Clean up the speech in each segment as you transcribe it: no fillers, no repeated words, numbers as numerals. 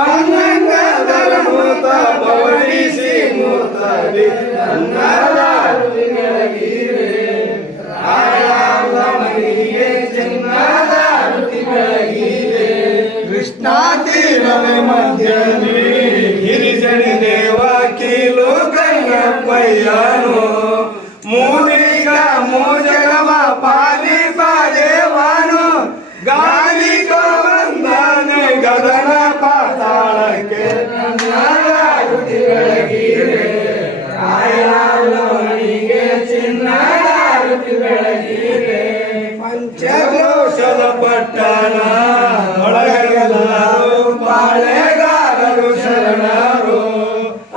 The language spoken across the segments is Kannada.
ಪನ್ನಂಗದರ ಮೂತ ಪವನಿಸಿ ಮೂತದಿ ನನ್ನದಾರುತಿ ಬೆಳಗಿರೆ ರಾಯಾಲ ಮನಿಗೆ ಚಿನ್ನದಾರುತಿ ಬೆಳಗಿರೆ ಕೃಷ್ಣ ತೀರದ ಮಧ್ಯದಿ ಗಿರಿಜನಿ ದೇವ ಕೀಲು ಕಣ್ಣಪ್ಪಯ್ಯನು ಮೂದಿಗ ಮೂಜಗಮ ಪಾಲಿಪ ದೇವನು ಗಾಲಿಕ ವಂದನೆ ಗಗನ ಪಾತಾಳಕ್ಕೆ ನನ್ನದಾರುತಿ ಬೆಳಗಿರೆ ರಾಯಾಲ ಮನಿಗೆ ಚಿನ್ನದಾರುತಿ ಬೆಳಗಿರೆ ಪಂಚಘೋಷದ ಪಟ್ಟಣ ಒಳಗೆಲ್ಲರೂ ಪಾಳೆಗಾರರು ಶರಣರು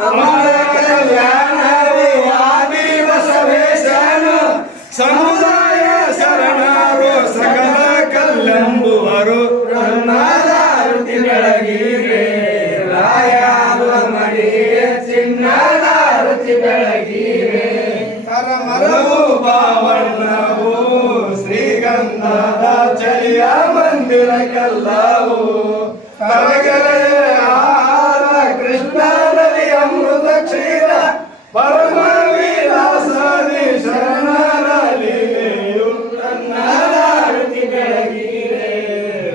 ಅಮರ ಕಲ್ಯಾಣವಿ ಆದಿ ಬಸವೇಶನು ಸಮುದಾಯ ಶರಣರು ಸಕಲ ಕಲ್ಲಂಬುವರು ನನ್ನದಾರುತಿ ಬೆಳಗಿರೆ ರಾಯಾಲ ಮನಿಗೆ ಚಿನ್ನದಾರುತಿ ಬೆಳಗಿರೆ ಕರಮರವು ಬಾವಣ್ಣವು ಶ್ರೀಗಂಧದ ಚಲಿಯ ಮಂದಿರ ಕಲ್ಲವು ಕರಗರೆ ಆಹಾರ ಕೃಷ್ಣ ನದಿ ಅಮೃತ ಕ್ಷೀರ ಪರಮ ವಿಲಾಸದಿ ಶರಣರ ಲೀಲೆಯು ನನ್ನದಾರುತಿ ಬೆಳಗಿರೆ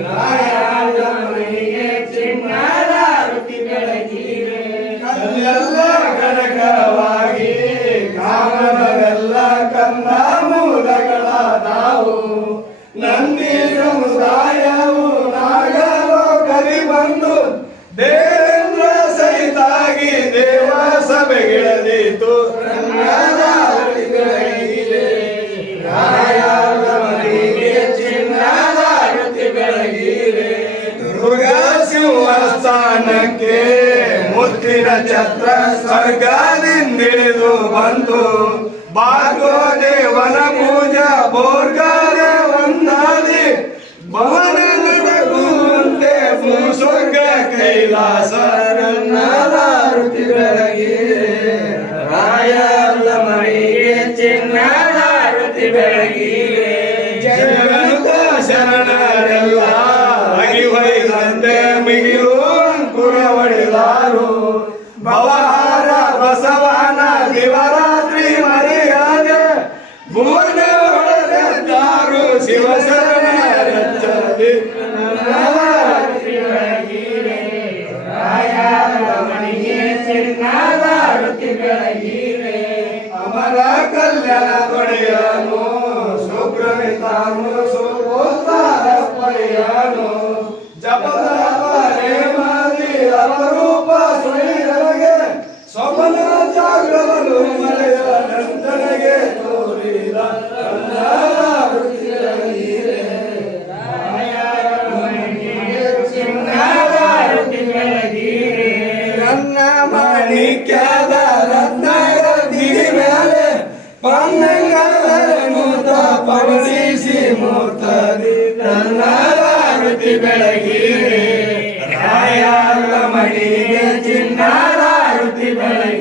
ರಾಯಾಲ ಮನಿಗೆ ಚಿನ್ನದಾರುತಿ ಬೆಳಗಿರೆ ಕಲ್ಲೆಲ್ಲ ಕನಕವಾಗಿ ಕಾಮನವೆಲ್ಲ ಕಂದ ಮೂಲಗಳಾದವು ನಂದಿ ಸಮುದಾಯವು ನಾಗಲೋಕರಿ ಬಂದು ದೇವೇಂದ್ರ ಸಹಿತಾಗಿ ದೇವ ಸಭೆಗಿಳದಿತು ನನ್ನದಾರುತಿ ಬೆಳಗಿರೆ ರಾಯಾಲ ಮನಿಗೆ ಚಿನ್ನದಾರುತಿ ಬೆಳಗಿರೆ ದುರ್ಗಾ ಸಿಂಹಸ್ಥಾನಕ್ಕೆ ಮುತ್ತಿನ ಛತ್ರ ಸ್ವರ್ಗದಿಂದಿಳಿದು ಬಂತು ಭಾಗೋ ದೇವನ ಪೂಜಾ ಬೋರ್ಗಾರೆ ವಂದಾದಿ ಭವನ ನಡಗುವಂತೆ ಭೂಸ್ವರ್ಗ ಕೈಲಾಸ ನನ್ನದಾರುತಿ ಬೆಳಗಿರೆ ರಾಯಾಲ ಮನಿಗೆ ಚಿನ್ನದಾರುತಿ ಬೆಳಗಿರೆ ಜಗನುತ ಶರಣರೆಲ್ಲ ಅಗಿವೈದಂತೆ ಮಿಗಿಲು ಅಂಕುರ ಹೊಡೆದಾರು ಭವಹಾರ ಬಸವನ ದಿವರಾತ್ರಿ ಮರೆಯಾದೆ ಭುವನ ಹೊಡೆದಾರು ಶಿವಶರಣರಚ್ಚದಿ ನನ್ನದಾರುತಿ ಬೆಳಗಿರೆ ರಾಯಾಲ ಮನಿಗೆ ಚಿನ್ನದಾರುತಿ ಬೆಳಗಿರೆ ಅಮರ ಕಲ್ಯಾಣ ಕೊಡೆಯನು ಸುಬ್ರಮಿತಾನು ಸುಬೋತ್ತಾರಪ್ಪಯ್ಯನು ಜಪದ ಪ್ರೇಮದಿ ಅಪರೂಪ ಸುಳಿಯೊಳಗೆ ಸ್ವಪ್ನ ಜಾಗರವನ್ನು ಮರೆಯ ನಂದನೆಗೆ ತೋರಿದ ನನ್ನದಾರುತಿ ಬೆಳಗಿರೆ ರಾಯಾಲ ಮನಿಗೆ ಚಿನ್ನದಾರುತಿ ಬೆಳಗಿರೆ ನನ್ನ ಮಾಣಿಕ್ಯದ ರತ್ನಗದಿ ಮೇಲೆ ಪನ್ನಂಗದರ ಮೂತ ಪವನಿಸಿ ಮೂತದಿ ನನ್ನದಾರುತಿ ಬೆಳಗಿರೆ ರಾಯಾಲ ಮನಿಗೆ ಚಿನ್ನದಾರುತಿ ಬೆಳಗಿರೆ